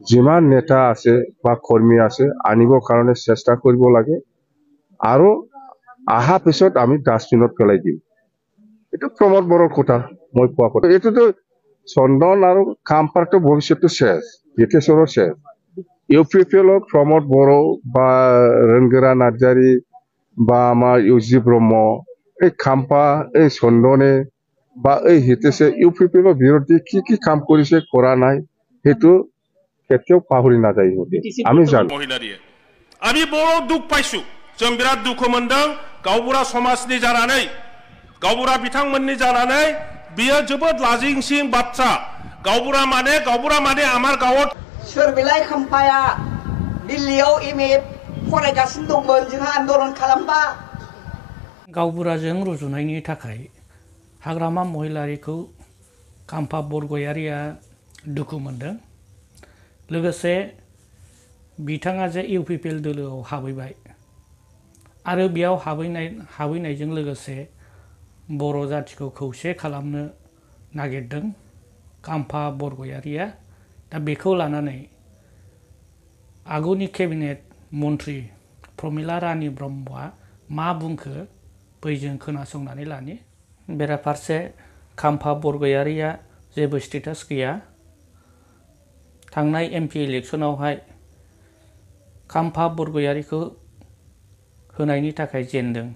যিমান নেতা আছে বা কর্মী আছে আনিবৰ কাৰণে চেষ্টা কৰিব লাগে আৰু আহা পিছত আমি ডাষ্টবিনত পেলাই দিম এটা প্রমোদ বড়ৰ কথা মই কোৱা কথা এটোতো চন্দন আৰু কামপাৰটো ভৱিষ্যতটো শেষ বিকেশ্বৰৰ শেষ ইউপিপিএলৰ প্রমোদ বড় বা ৰংগৰা নাৰ্জাৰী বা আমাৰ ইউজি ব্ৰহ্ম এই খাম্পা এই চন্দনে বা এই হিতেশে ইউপিপিএলৰ বিৰুদ্ধে কি কাম কৰিছে কৰা নাই সেইটো কেতিয়াও পাহৰি নাযায় ইহঁতে আমি জানো আমি বড় দুখ পাইছো जों बिराद दुखु मोनदों गावबुरा समाजनि जानानै गावबुरा बिथांमोननि जानानै बियो जोबोद लाजिंसिं बाथ्रा गावबुरा माने आमार गावआव सोरबिलाय खाम्फाया दिल्लीयाव एमए फरायगासिनो दंमोन जोंहा आन्दोलन खालामबा गावबुराजों रुजुनायनि थाखाय हाग्रामा महिलारिखौ खाम्फा बरगयारिया दुखु मोनदों लोगोसे बिथाङा जे इउपिपिएल दोलोआव हाबैबाय आरो बेयाव हाबैनायजों लोगोसे बर' जातिखौ खौसे खालामनो नागिरदों खाम्फा बरगयारिया दा बेखौ लानानै आगुनि केबिनेट मन्त्रि प्रमिला रानी ब्रह्मआ मा बुंखो बैजों खोनासंनानै लानि बेराफारसे खाम्फा बरगयारिया जेबो स्टेटास गैया थांनाय एमपि इलेक्शनावहाय खाम्फा बरगयारिखौ होनायनि थाखाय जेनदों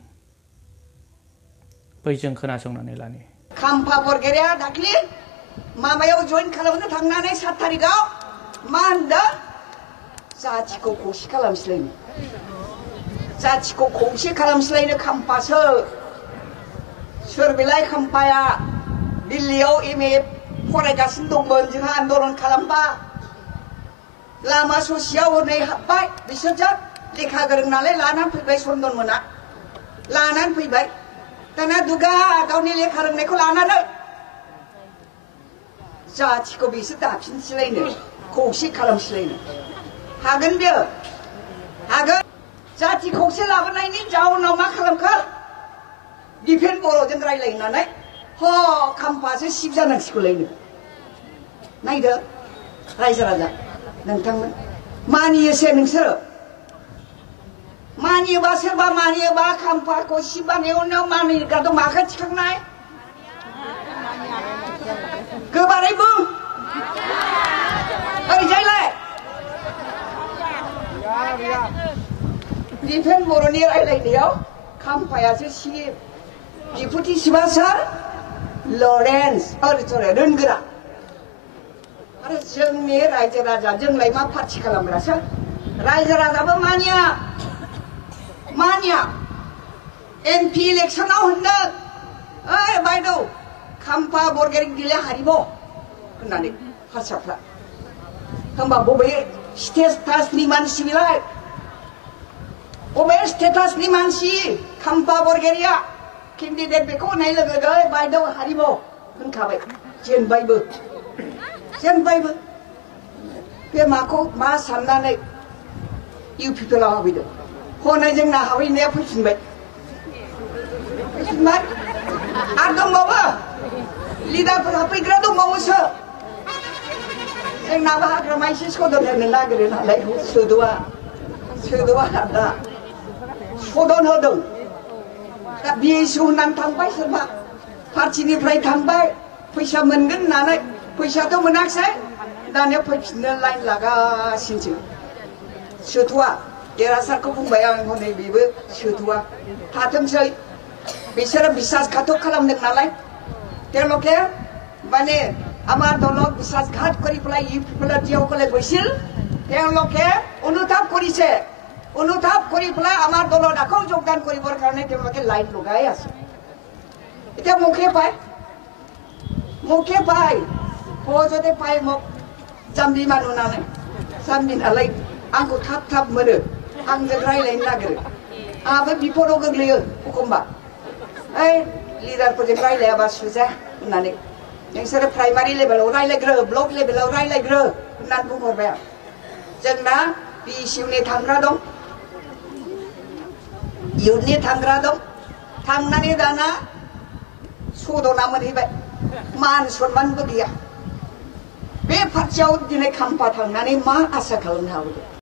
बैजों खोनासंनानै लानि खाम्फा बरगयारिया दाख्लि माबायाव जइन खालामनो थांनानै 7 तारिखआव मा होनदों जातिखौ खौसे खालामस्लायनो खाम्फासो सोरबिलाय खाम्फाया दिल्लीयाव एमए फरायगासिनो दंमोन जोंहा आन्दोलन खालामबा लामा ससेयाव हनै हाबबाय बिसोरजों लेखा गोरों नालाय लानानै फैबाय चन्दन मोना लानानै फैबाय दाना दुगा गावनि लेखा रोंनायखौ लानानै जातिखौ बिसोर दाफिनस्लायनो खौसे खालामस्लायनो हागोन बियो हागोन जाति खौसे लाबोनायनि जाउनाव मा खालामखो डिफेन्स बर'जों रायलायनानै ह खाम्फासो सिब जानांसिगौलायनो नायदो रायजो राजा नोंथांमोन मानियोसे नोंसोरो मानियोबा सोरबा मानियोबा खाम्फाखौ सिब बानायनायाव मानिग्रा दं माखौ थिखांनाय गोबारै बुं ओरैजायलाय डिफेन्स बर'नि रायलायनायाव खाम्फायासो सिब डिपुटि सिबा सोर लरेन्स रोनगोरा आरो जोंनि रायजो राजा जोंलाय मा पार्टी खालामग्रासो रायजो राजाबो मानिया एमपि इलेक्शनाव होनदों ओइ बायदौ खाम्फा बरगयारि गेले हारिब होननानै हारसाफ्रा होमबा बबे स्टेटासनि मानसि बिलाय बबे स्टेटासनि मानसि खाम्फा बरगयारिया केन्डिडेट बेखौ होनाय लोगो लोगो बायदौ हारिब होनखाबाय जेनबायबो बे माखौ मा साननानै इउपिपिएलआव हाबैदों हनै जोंना हाबैनाया फैफिनबाय आरो दंबावो लिडारफोर हाबफैग्रा दंबावोसो जोंनाबो हाग्रामा एसे सदन होनो नागिरो नालाय सोदोआ दा सदन होदों दा बिएसअ होननानै थांबाय सोरबा पार्टिनिफ्राय थांबाय फैसा मोनगोन होननानै फैसाथ' मोनाखिसै दानिया फैफिननो लाइन लागासिनोसो सोथ'आ देरहासारखौ बुंबाय आं हनै बेबो सोथ'आ थाथोंसै बिसोरो বিশ্বাসঘাত खालामदों नालाय তেওঁলোকে মানে আমাৰ দলক বিশ্বাসঘাত কৰি পেলাই ইউপিপিএলৰ যিসকলে গৈছিল তেওঁলোকে অনুতাপ কৰি পেলাই আমাৰ দলত আকৌ যোগদান কৰিবৰ কাৰণে তেওঁলোকে লাইন লগাই আছে এতিয়া মুখে পায় সহজতে পায় মোক जाम्बि मानु नालाय जाम्बि नालाय आंखौ थाब मोनो आंजों रायलायनो नागिरो आंहाबो बिपदाव गोग्लैयो एखमबा ओइ लिडारफोरजों रायलायाबा सुजा होननानै नोंसोरो प्राइमारि लेभेलाव रायलायग्रो ब्लक लेभेलाव रायलायग्रो होननानै बुंहरबाय आं जोंना बिएसइउनि थांग्रा दं इयुननि थांग्रा दं थांनानै दाना सदना मोनहैबाय मान सन्मानबो गैया बे पार्टियाव दिनै खाम्फा थांनानै मा आसा खालामनो हाबावदों